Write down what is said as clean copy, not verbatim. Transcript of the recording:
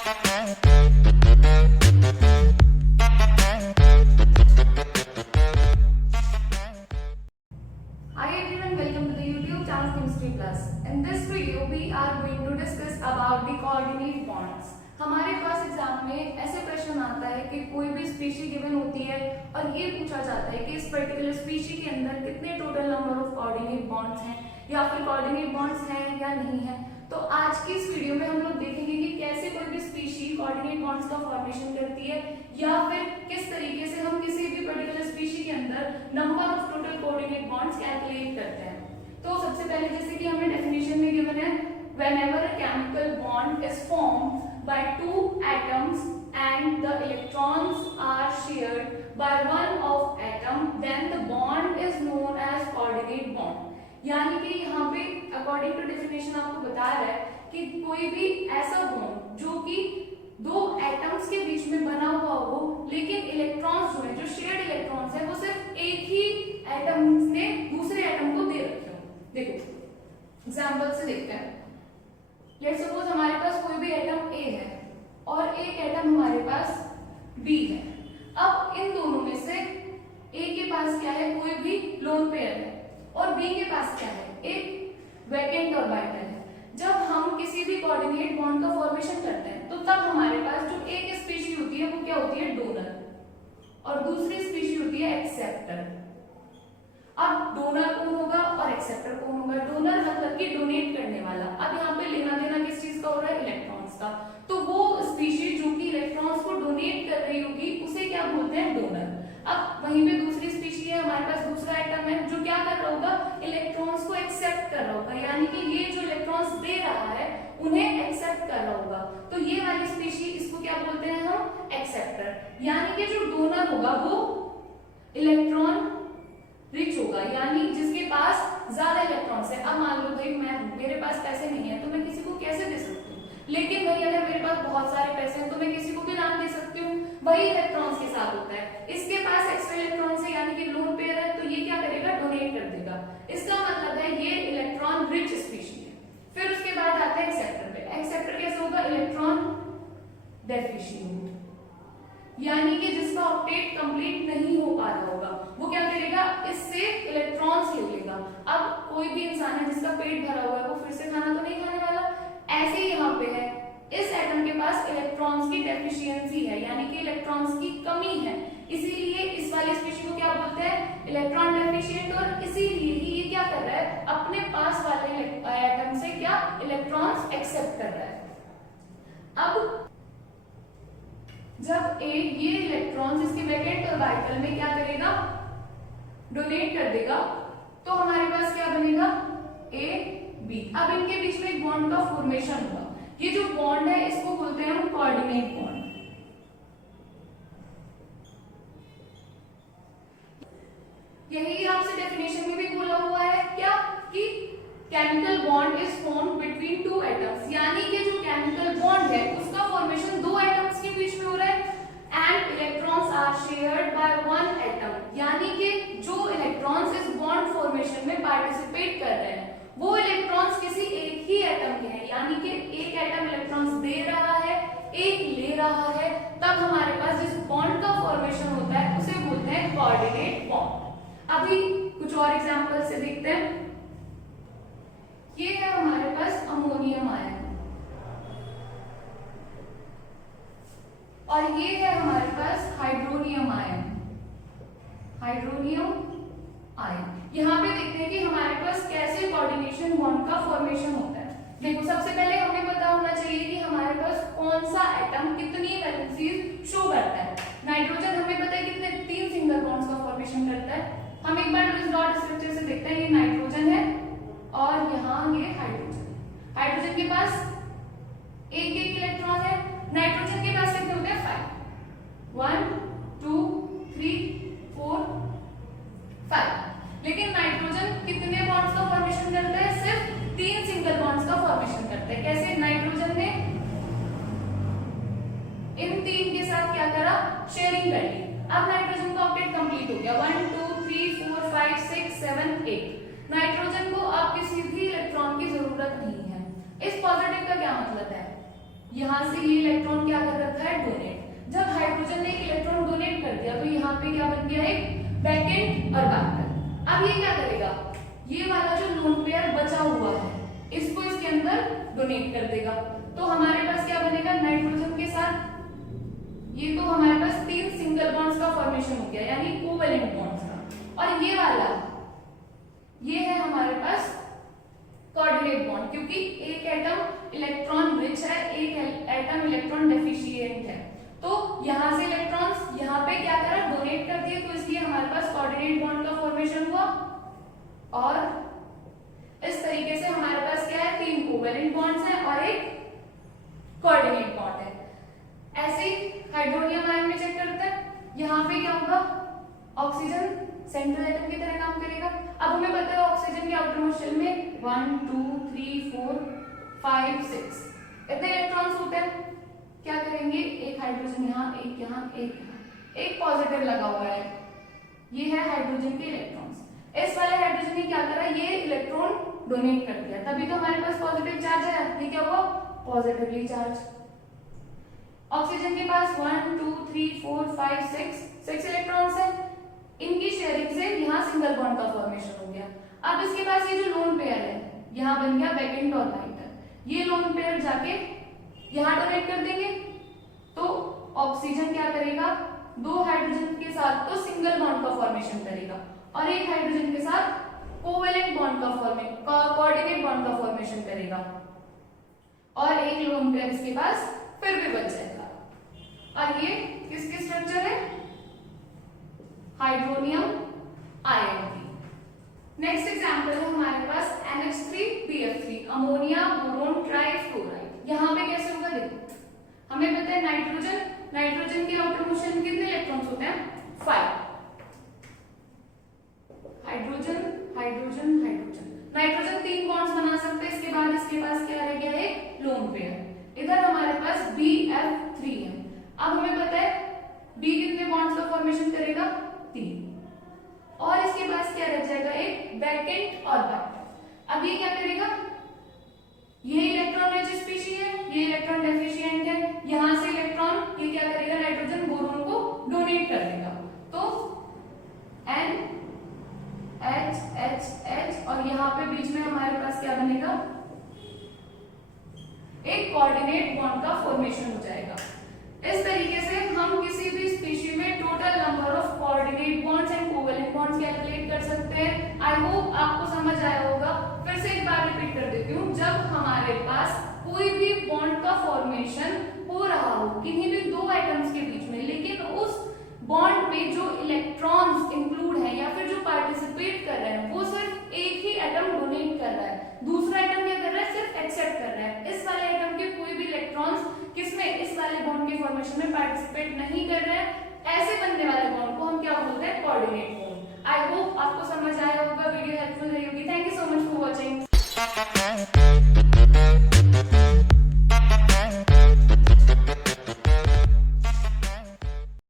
Welcome to the YouTube channel Chemistry Plus. In this video, we are going to discuss about the coordinate bonds. हमारे पास exam में ऐसे question आता है कि कोई भी स्पीशी गिवन होती है और ये पूछा जाता है कि इस पर्टिकुलर स्पीशी के अंदर कितने total number of coordinate bonds हैं या फिर कोऑर्डिनेट बॉन्ड्स हैं या नहीं है। तो आज की इस वीडियो में हम लोग देखेंगे कि कैसे कोई भी स्पीशी कोऑर्डिनेट बॉन्ड्स का फॉर्मेशन करती है या फिर किस तरीके से हम किसी भी पर्टिकुलर स्पीशी के अंदर number of total coordinate bonds calculate करते हैं। तो सबसे पहले जैसे कि हमें डेफिनेशन में गिवन है, whenever a chemical bond is formed by two atoms and the electrons are shared by one of atom, then the bond is known as coordinate bond। यानी कि यहाँ पे अकॉर्डिंग टू डेफिनेशन आपको बता रहा है कि कोई भी ऐसा बॉन्ड जो कि दो एटम्स के बीच में बना हुआ हो लेकिन इलेक्ट्रॉन्स जो है, जो शेयर्ड इलेक्ट्रॉन्स है, वो सिर्फ एक ही एटम ने दूसरे एटम को दे रखे हो। देखो एग्जांपल से देखते हैं। लेट्स सपोज हमारे पास कोई भी एटम ए है और एक एटम हमारे पास बी है। अब इन दोनों में से ए के पास क्या है, कोई भी लोन पेयर है और बी के पास क्या है, एक वैकेंट ऑर्बिटल है। जब हम किसी भी कोऑर्डिनेट बॉन्ड का फॉर्मेशन करते हैं तो तब हमारे पास जो एक स्पीशी होती है वो क्या होती है, डोनर, और दूसरी स्पीशी होती है एक्सेप्टर। अब डोनर कौन होगा और एक्सेप्टर कौन होगा? डोनर मतलब कि डोनेट करने वाला। अब यहाँ पे लेना देना किस चीज का हो रहा है, इलेक्ट्रॉन्स का। तो वो स्पीशी जो कि इलेक्ट्रॉन्स को डोनेट कर रही होगी उसे क्या बोलते हैं, डोनर। अब वहीं पे दूसरी स्पीशी है, हमारे पास दूसरा एटम है जो क्या कर रहा होगा, इलेक्ट्रॉन्स को एक्सेप्ट कर रहा होगा, यानी कि ये जो इलेक्ट्रॉन्स दे रहा है उन्हें एक्सेप्ट कर रहा होगा। तो ये वाली स्पीशी, इसको क्या बोलते हैं हम, एक्सेप्टर। यानी कि जो डोनर होगा वो इलेक्ट्रॉन रिच होगा, यानी जिसके पास ज्यादा इलेक्ट्रॉन्स है। अब मान लो भाई मेरे पास पैसे नहीं है तो मैं किसी को कैसे दे सकती हूँ, लेकिन भाई अगर मेरे पास बहुत सारे पैसे हैं तो मैं किसी को भी दान दे सकती हूँ। वही इलेक्ट्रॉन्स के साथ होता है, इसके पास एक्स्ट्रा इलेक्ट्रॉन्स है यानी कि लोन पेयर है, तो ये क्या करेगा, डोनेट कर देगा। इसका मतलब है ये इलेक्ट्रॉन रिच स्पीशी है। फिर उसके बाद आता है एक्सेप्टर पे। एक्सेप्टर कैसे होगा, इलेक्ट्रॉन डेफिशिएंट, यानी कि जिसका ऑक्टेट कंप्लीट नहीं हो पा रहा होगा, वो क्या करेगा, इससे इलेक्ट्रॉन्स ले लेगा। अब कोई भी इंसान है जिसका पेट भरा हुआ है वो फिर से खाना तो नहीं खाने वाला। ऐसे ही यहाँ पे है, इस एटम के पास इलेक्ट्रॉन्स की डेफिशिएंसी है, यानी कि इलेक्ट्रॉन्स की कमी है, इसीलिए इस वाली स्पीशी को क्या बोलते हैं, इलेक्ट्रॉन डेफिशिएंट। और इसीलिए ही ये क्या कर रहा है, अपने पास वाले एटम से क्या, इलेक्ट्रॉन्स एक्सेप्ट कर रहा है। अब जब ये इलेक्ट्रॉन्स इसके वैकेंट ऑर्बिटल में क्या करेगा, डोनेट कर देगा, तो हमारे पास क्या बनेगा, ए बी। अब इनके बीच में एक बॉन्ड का फॉर्मेशन होगा। ये जो बॉन्ड है इसको बोलते हैं हम कोऑर्डिनेट बॉन्ड। यही आपसे डेफिनेशन में भी बोला हुआ है क्या, कि chemical bond is formed between two atoms, यानी कि जो केमिकल बॉन्ड है उसका फॉर्मेशन दो एटम्स के बीच में हो रहा है। And electrons are shared by one atom, यानी कि जो इलेक्ट्रॉन्स इस बॉन्ड फॉर्मेशन में पार्टिसिपेट कर रहे हैं वो इलेक्ट्रॉन्स किसी एक ही एटम के हैं, यानी कि एक एटम इलेक्ट्रॉन्स दे रहा है, एक ले रहा है। तब हमारे पास जिस बॉन्ड का फॉर्मेशन होता है उसे बोलते हैं कोऑर्डिनेट बॉन्ड। अभी कुछ और एग्जांपल से देखते हैं। ये है हमारे पास अमोनियम आयन और ये है हमारे पास हाइड्रोनियम आयन, हाइड्रोनियम आयन। यहाँ पे देखते हैं कि हमारे पास कैसे कोऑर्डिनेशन बॉन्ड का फॉर्मेशन होता है। देखो सबसे पहले हमें पता होना चाहिए कि हमारे पास कौन सा एटम कितनी वैलेंसीज शो करता है। नाइट्रोजन हमें पता है कितने, 3 सिंगल बॉन्ड्स का फॉर्मेशन करता है। हम एक बार इस डॉट स्ट्रक्चर से देखते हैं, ये नाइट्रोजन है और यहाँ ये हाइड्रोजन। हाइड्रोजन के पास एक इलेक्ट्रॉन है, नाइट्रोजन के पास कितने होते हैं, 5, 1 2 3 4 5। लेकिन नाइट्रोजन कितने बॉन्ड्स का फॉर्मेशन करता है, सिर्फ 3 सिंगल बॉन्ड्स का फॉर्मेशन करता है। कैसे, नाइट्रोजन ने इन 3 के साथ क्या करा, शेयरिंग कर ली। अब नाइट्रोजन का ऑक्टेट कंप्लीट हो गया, 1 2 3 4 5 6 7 8। नाइट्रोजन को अब किसी भी इलेक्ट्रॉन की जरूरत नहीं है। इस पॉजिटिव का क्या मतलब है, यहाँ से ये इलेक्ट्रॉन क्या कर रखा है, डोनेट। जब हाइड्रोजन ने एक इलेक्ट्रॉन डोनेट कर दिया तो यहाँ पे क्या बन गया, एक बैकेंड ऑर्बिटल। अब ये क्या करेगा, ये वाला जो लोन पेयर बचा हुआ है इसको इसके अंदर डोनेट कर देगा। तो हमारे पास क्या बनेगा, नाइट्रोजन के साथ ये तो हमारे पास 3 सिंगल बॉन्ड्स का फॉर्मेशन हो गया, यानी कोवेलेंट बॉन्ड्स का। और ये वाला ये है हमारे पास कोऑर्डिनेट बॉन्ड, क्योंकि एक एटम इलेक्ट्रॉन रिच है, एक एटम इलेक्ट्रॉन डेफिशिएंट है। तो यहां से इलेक्ट्रॉन्स यहाँ पे क्या करा, डोनेट कर दिए, तो इसलिए हमारे पास कोऑर्डिनेट बॉन्ड का फॉर्मेशन हुआ। और इस तरीके से हमारे पास क्या है, 3 कोवेलेंट बॉन्ड्स हैं और एक कोऑर्डिनेट बॉन्ड है। ऐसे ही हाइड्रोनियम आयन में चेक करते हैं, यहाँ पे क्या होगा, ऑक्सीजन सेंट्रल एटम की तरह काम करेगा। अब हमें पता है ऑक्सीजन के आउटर मोस्ट शेल में 1 2 3 4 5 6 इतने इलेक्ट्रॉन्स होते हैं। क्या करेंगे, एक हाइड्रोजन यहाँ, एक यहाँ, एक यहाँ, एक पॉजिटिव लगा हुआ है, ये है हाइड्रोजन के इलेक्ट्रॉन्स। इस वाले हाइड्रोजन ने क्या करा, ये इलेक्ट्रॉन डोनेट कर दिया, तभी तो हमारे पास पॉजिटिव चार्ज है। ये क्या हुआ, पॉजिटिवली चार्ज। ऑक्सीजन के पास 1 2 3 4 5 6 इलेक्ट्रॉन्स है, इनकी शेयरिंग से यहाँ सिंगल बॉन्ड का फॉर्मेशन हो गया। अब इसके पास ये जो लोन पेयर है यहाँ बन गया बैकेंड ऑर्बिटल। ये लोन पेयर जाके यहाँ डोनेट कर देंगे, तो ऑक्सीजन क्या करेगा, 2 हाइड्रोजन के साथ तो सिंगल बॉन्ड का फॉर्मेशन करेगा और एक हाइड्रोजन के साथ कोवेलेंट बॉन्ड का कोऑर्डिनेट बॉन्ड का फॉर्मेशन करेगा, और एक लोन पेयर इसके पास फिर भी बच जाएगा। और ये किसकी स्ट्रक्चर है, हाइड्रोनियम आयन की। नेक्स्ट एग्जांपल है हमारे पास NH3PF3 अमोनिया बोरोन ट्राइफ्लोराइड। यहाँ पे कैसे होगा, देखो हमें पता है नाइट्रोजन के आउटर मोस्ट शेल में कितने इलेक्ट्रॉन्स होते हैं, 5। हाइड्रोजन नाइट्रोजन 3 बॉन्ड्स बना सकते हैं, इसके बाद इसके पास क्या रह गया, एक लोन पेयर। इधर हमारे पास BF3 है। अब हमें पता है B कितने बॉन्ड्स का फॉर्मेशन करेगा, 3, और इसके पास क्या रह जाएगा, एक बैकेंड ऑर्बिटल। अब ये क्या करेगा, ये इलेक्ट्रॉन रिच स्पीशी है, ये इलेक्ट्रॉन डेफिशिएंट है, यहां से इलेक्ट्रॉन ये क्या करेगा, नाइट्रोजन बोरोन को डोनेट कर देगा। तो NH और यहाँ पे बीच में हमारे पास क्या बनेगा, एक कोऑर्डिनेट बॉन्ड का फॉर्मेशन हो जाएगा। इस तरीके से हम किसी भी स्पीशी में total number of coordinate bonds and covalent bonds calculate कर सकते हैं। आई होप आपको समझ आया होगा। फिर से एक बार रिपीट कर देती हूँ, जब हमारे पास कोई भी बॉन्ड का फॉर्मेशन हो रहा हो किन्हीं भी 2 एटम्स के बीच में, लेकिन उस बॉन्ड में जो इलेक्ट्रॉन्स इंक्लूड है या फिर जो पार्टिसिपेट कर रहे हैं वो सिर्फ एक ही एटम डोनेट कर रहा है, दूसरा एटम क्या कर रहा है, सिर्फ एक्सेप्ट कर रहा है। इस वाले एटम के कोई भी इलेक्ट्रॉन्स किसमें, इस वाले बॉन्ड के फॉर्मेशन में पार्टिसिपेट नहीं कर रहे हैं, ऐसे बनने वाले बॉन्ड को हम क्या बोलते हैं, कोऑर्डिनेट बॉन्ड। आई होप आपको समझ आया होगा, वीडियो हेल्पफुल रही होगी। Thank you so much for watching.